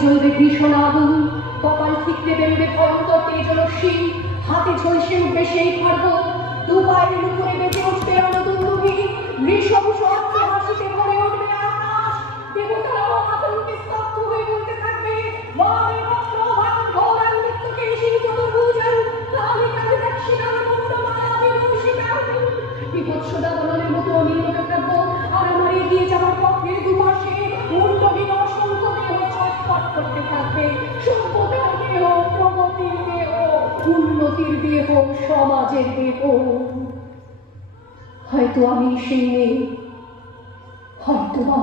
জ্বলবে ভীষণ আগুন, কপাল ঠিকরে বেরোবে ভয়ঙ্কর তেজরশ্মি, হাতে ঝলসে উঠবে সেই খড়গ, দু পায়ের উপরে বেজে উঠবে রণদুন্দুভি, নৃশংস অস্ত্রে হাসিতে ভরে উঠবে আকাশ, দেবতারাও আতঙ্কে স্তব্ধ হয়ে বলতে থাকবে বারে বক্র ভাগন ঘোরান মৃত্যুকে সেই চতুর্ভুজন কালে কালে দক্ষিণার মুন্ডমালা বিভূষিতাম। বিভৎস দাবানলের মতো অনির্বকে থাকবো, আর আমার এগিয়ে যাওয়ার পথের দুপাশে মুন্ডহীন অসংখ্য দেহ ছটফট করতে থাকবে। সভ্যতার দেহ, প্রগতির দেহ, উন্নতির দেহ, সমাজের দেহ। হয়তো আমি সেই নেই, হয়তোবা